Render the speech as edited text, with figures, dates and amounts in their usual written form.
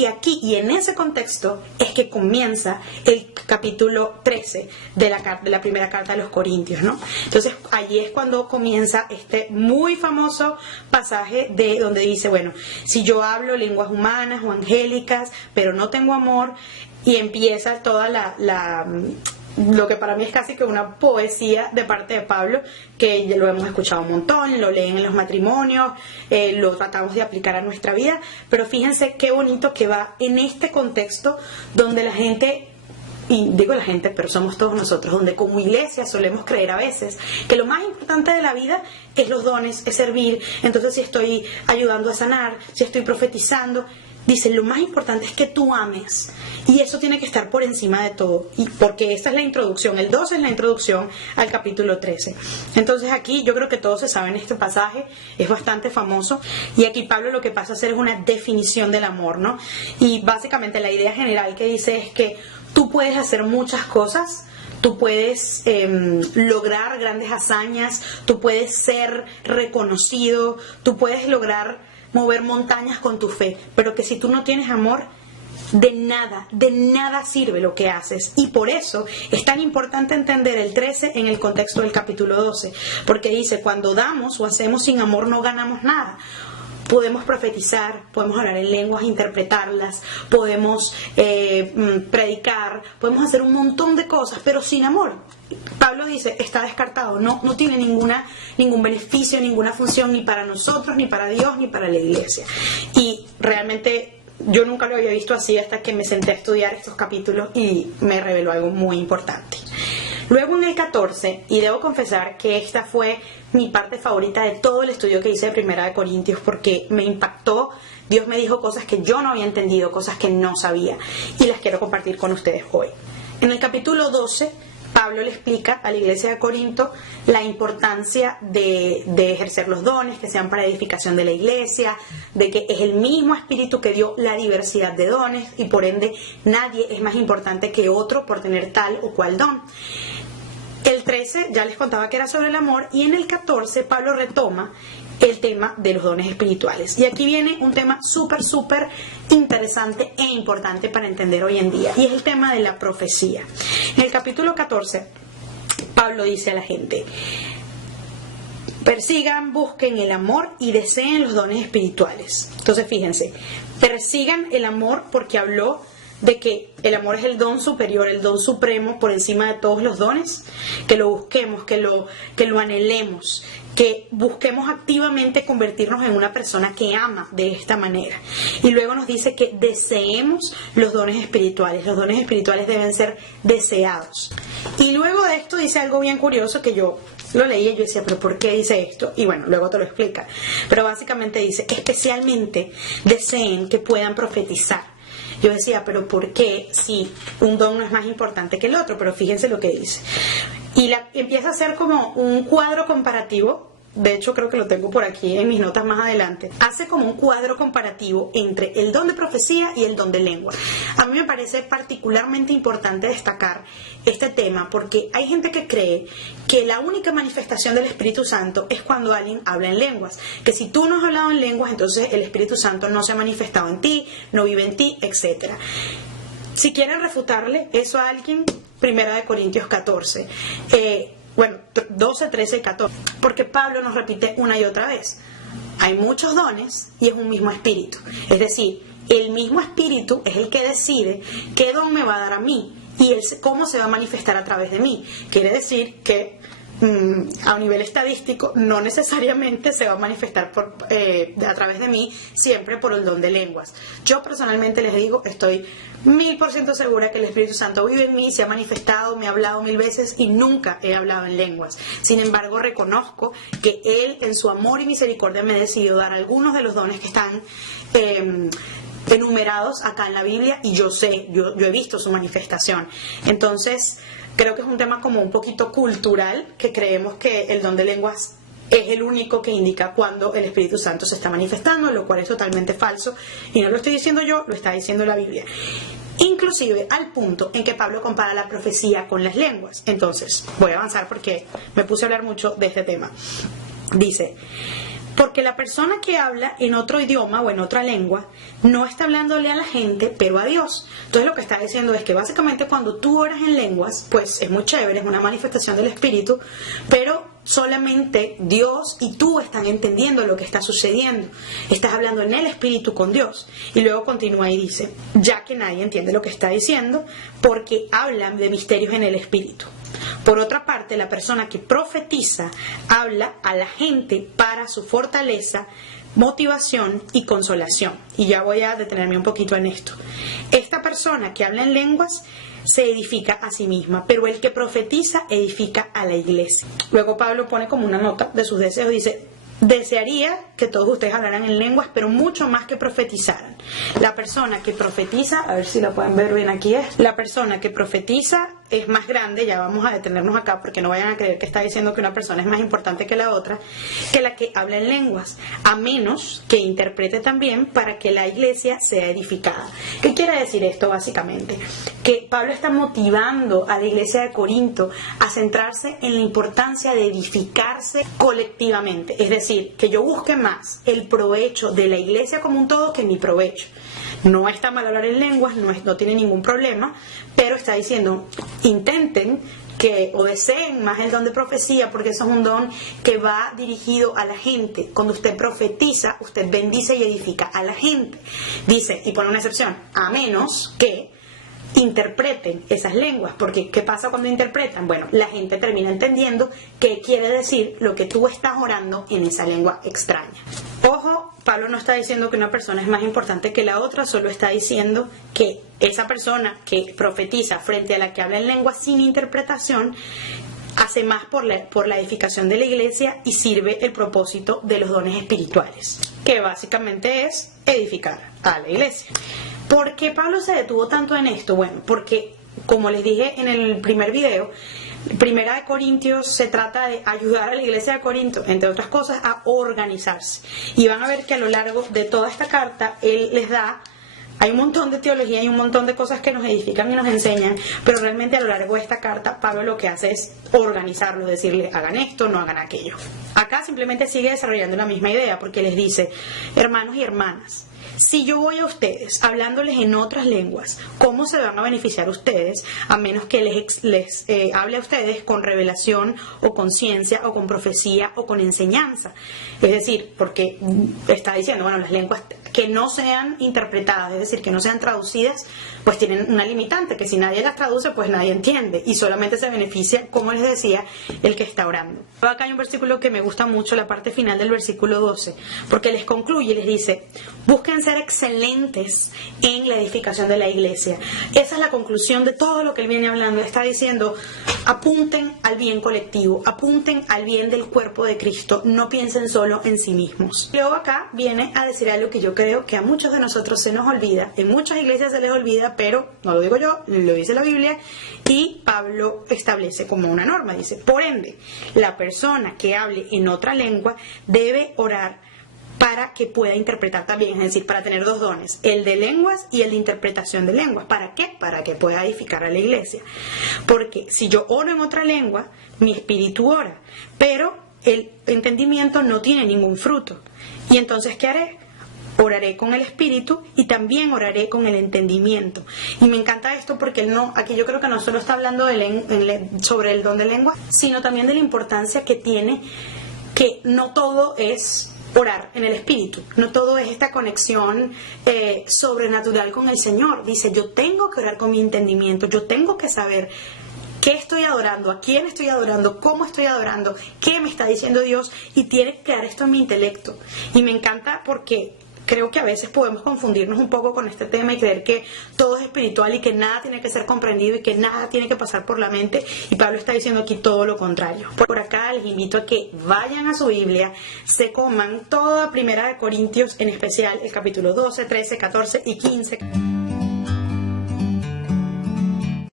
Y aquí, y en ese contexto, es que comienza el capítulo 13 de la primera carta de los Corintios, ¿no? Entonces, allí es cuando comienza este muy famoso pasaje de donde dice, bueno, si yo hablo lenguas humanas o angélicas, pero no tengo amor, y empieza toda lo que para mí es casi que una poesía de parte de Pablo, que ya lo hemos escuchado un montón, lo leen en los matrimonios, lo tratamos de aplicar a nuestra vida, pero fíjense qué bonito que va en este contexto donde la gente, y digo la gente, pero somos todos nosotros, donde como iglesia solemos creer a veces que lo más importante de la vida es los dones, es servir. Entonces, si estoy ayudando a sanar, si estoy profetizando, dice, lo más importante es que tú ames, y eso tiene que estar por encima de todo, y porque esta es la introducción, el 12 es la introducción al capítulo 13. Entonces aquí yo creo que todos se saben este pasaje, es bastante famoso, y aquí Pablo lo que pasa a hacer es una definición del amor, ¿no? Y básicamente la idea general que dice es que tú puedes hacer muchas cosas, tú puedes lograr grandes hazañas, tú puedes ser reconocido, tú puedes lograr mover montañas con tu fe, pero que si tú no tienes amor, de nada sirve lo que haces. Y por eso es tan importante entender el 13 en el contexto del capítulo 12, porque dice, cuando damos o hacemos sin amor no ganamos nada. Podemos profetizar, podemos hablar en lenguas, interpretarlas, podemos predicar, podemos hacer un montón de cosas, pero sin amor, Pablo dice, está descartado, no tiene ningún beneficio, ninguna función, ni para nosotros, ni para Dios, ni para la iglesia. Y realmente yo nunca lo había visto así hasta que me senté a estudiar estos capítulos y me reveló algo muy importante. Luego en el 14, y debo confesar que esta fue mi parte favorita de todo el estudio que hice de Primera de Corintios, porque me impactó, Dios me dijo cosas que yo no había entendido, cosas que no sabía, y las quiero compartir con ustedes hoy. En el capítulo 12, Pablo le explica a la iglesia de Corinto la importancia de ejercer los dones, que sean para edificación de la iglesia, de que es el mismo Espíritu que dio la diversidad de dones, y por ende nadie es más importante que otro por tener tal o cual don. El 13 ya les contaba que era sobre el amor, y en el 14 Pablo retoma el tema de los dones espirituales. Y aquí viene un tema súper interesante e importante para entender hoy en día, y es el tema de la profecía. En el capítulo 14, Pablo dice a la gente, persigan, busquen el amor y deseen los dones espirituales. Entonces fíjense, persigan el amor porque habló de que el amor es el don superior, el don supremo por encima de todos los dones, que lo busquemos, que lo anhelemos, que busquemos activamente convertirnos en una persona que ama de esta manera. Y luego nos dice que deseemos los dones espirituales deben ser deseados. Y luego de esto dice algo bien curioso que yo lo leí y yo decía, ¿pero por qué dice esto? Y bueno, luego te lo explica. Pero básicamente dice, especialmente deseen que puedan profetizar. Yo decía, pero ¿por qué si un don no es más importante que el otro? Pero fíjense lo que dice. Y empieza a hacer como un cuadro comparativo. De hecho, creo que lo tengo por aquí en mis notas más adelante. Hace como un cuadro comparativo entre el don de profecía y el don de lengua. A mí me parece particularmente importante destacar este tema porque hay gente que cree que la única manifestación del Espíritu Santo es cuando alguien habla en lenguas. Que si tú no has hablado en lenguas, entonces el Espíritu Santo no se ha manifestado en ti, no vive en ti, etc. Si quieren refutarle eso a alguien, Primera de Corintios 14. 12, 13 y 14, porque Pablo nos repite una y otra vez, hay muchos dones y es un mismo espíritu, es decir, el mismo espíritu es el que decide qué don me va a dar a mí y cómo se va a manifestar a través de mí. Quiere decir que a nivel estadístico no necesariamente se va a manifestar a través de mí siempre por el don de lenguas. Yo personalmente les digo, estoy 1000% segura que el Espíritu Santo vive en mí, se ha manifestado, me ha hablado 1000 veces y nunca he hablado en lenguas. Sin embargo, reconozco que Él en su amor y misericordia me ha decidido dar algunos de los dones que están enumerados acá en la Biblia, y yo he visto su manifestación. Entonces creo que es un tema como un poquito cultural, que creemos que el don de lenguas es el único que indica cuando el Espíritu Santo se está manifestando, lo cual es totalmente falso, y no lo estoy diciendo yo, lo está diciendo la Biblia. Inclusive al punto en que Pablo compara la profecía con las lenguas. Entonces, voy a avanzar porque me puse a hablar mucho de este tema. Dice, Porque la persona que habla en otro idioma o en otra lengua no está hablándole a la gente, pero a Dios. Entonces lo que está diciendo es que básicamente cuando tú oras en lenguas, pues es muy chévere, es una manifestación del Espíritu, pero solamente Dios y tú están entendiendo lo que está sucediendo. Estás hablando en el Espíritu con Dios. Y luego continúa y dice, ya que nadie entiende lo que está diciendo, porque hablan de misterios en el Espíritu. Por otra parte, la persona que profetiza habla a la gente para su fortaleza, motivación y consolación. Y ya voy a detenerme un poquito en esto. Esta persona que habla en lenguas se edifica a sí misma, pero el que profetiza edifica a la iglesia. Luego Pablo pone como una nota de sus deseos, dice: desearía que todos ustedes hablaran en lenguas, pero mucho más que profetizaran. La persona que profetiza, a ver si la pueden ver bien aquí, la persona que profetiza es más grande, ya vamos a detenernos acá porque no vayan a creer que está diciendo que una persona es más importante que la otra, que la que habla en lenguas, a menos que interprete también para que la iglesia sea edificada. ¿Qué quiere decir esto básicamente? Que Pablo está motivando a la iglesia de Corinto a centrarse en la importancia de edificarse colectivamente, es decir, que yo busque más el provecho de la iglesia como un todo que mi provecho. No está mal hablar en lenguas, no tiene ningún problema, pero está diciendo, intenten o deseen más el don de profecía, porque eso es un don que va dirigido a la gente. Cuando usted profetiza, usted bendice y edifica a la gente. Dice, y pone una excepción, a menos que interpreten esas lenguas, porque ¿qué pasa cuando interpretan? Bueno, la gente termina entendiendo qué quiere decir lo que tú estás orando en esa lengua extraña. Ojo, Pablo no está diciendo que una persona es más importante que la otra, solo está diciendo que esa persona que profetiza frente a la que habla en lengua sin interpretación hace más por la edificación de la iglesia y sirve el propósito de los dones espirituales, que básicamente es edificar a la iglesia. ¿Por qué Pablo se detuvo tanto en esto? Bueno, porque, como les dije en el primer video, Primera de Corintios se trata de ayudar a la iglesia de Corinto, entre otras cosas, a organizarse. Y van a ver que a lo largo de toda esta carta, él les da, hay un montón de teología y un montón de cosas que nos edifican y nos enseñan, pero realmente a lo largo de esta carta, Pablo lo que hace es organizarlos, decirles, hagan esto, no hagan aquello. Acá simplemente sigue desarrollando la misma idea, porque les dice, hermanos y hermanas, si yo voy a ustedes hablándoles en otras lenguas, ¿cómo se van a beneficiar ustedes a menos que les hable a ustedes con revelación o con ciencia o con profecía o con enseñanza? Es decir, porque está diciendo, bueno, las lenguas que no sean interpretadas, es decir, que no sean traducidas, pues tienen una limitante, que si nadie las traduce, pues nadie entiende y solamente se beneficia, como les decía, el que está orando. Acá hay un versículo que me gusta mucho, la parte final del versículo 12, porque les concluye y les dice, busquen ser excelentes en la edificación de la iglesia. Esa es la conclusión de todo lo que él viene hablando. Está diciendo, apunten al bien colectivo, apunten al bien del cuerpo de Cristo, no piensen solo en sí mismos. Luego acá viene a decir algo que yo creo que a muchos de nosotros se nos olvida, en muchas iglesias se les olvida, pero no lo digo yo, lo dice la Biblia, y Pablo establece como una norma, dice, por ende, la persona que hable en otra lengua debe orar para que pueda interpretar también, es decir, para tener dos dones, el de lenguas y el de interpretación de lenguas. ¿Para qué? Para que pueda edificar a la iglesia. Porque si yo oro en otra lengua, mi espíritu ora, pero el entendimiento no tiene ningún fruto. Y entonces, ¿qué haré? Oraré con el espíritu y también oraré con el entendimiento. Y me encanta esto porque aquí yo creo que no solo está hablando sobre el don de lengua, sino también de la importancia que tiene, que no todo es orar en el espíritu, no todo es esta conexión sobrenatural con el Señor. Dice, yo tengo que orar con mi entendimiento, yo tengo que saber qué estoy adorando, a quién estoy adorando, cómo estoy adorando, qué me está diciendo Dios, y tiene que quedar esto en mi intelecto. Y me encanta porque creo que a veces podemos confundirnos un poco con este tema y creer que todo es espiritual y que nada tiene que ser comprendido y que nada tiene que pasar por la mente, y Pablo está diciendo aquí todo lo contrario. Por acá les invito a que vayan a su Biblia, se coman toda Primera de Corintios, en especial el capítulo 12, 13, 14 y 15.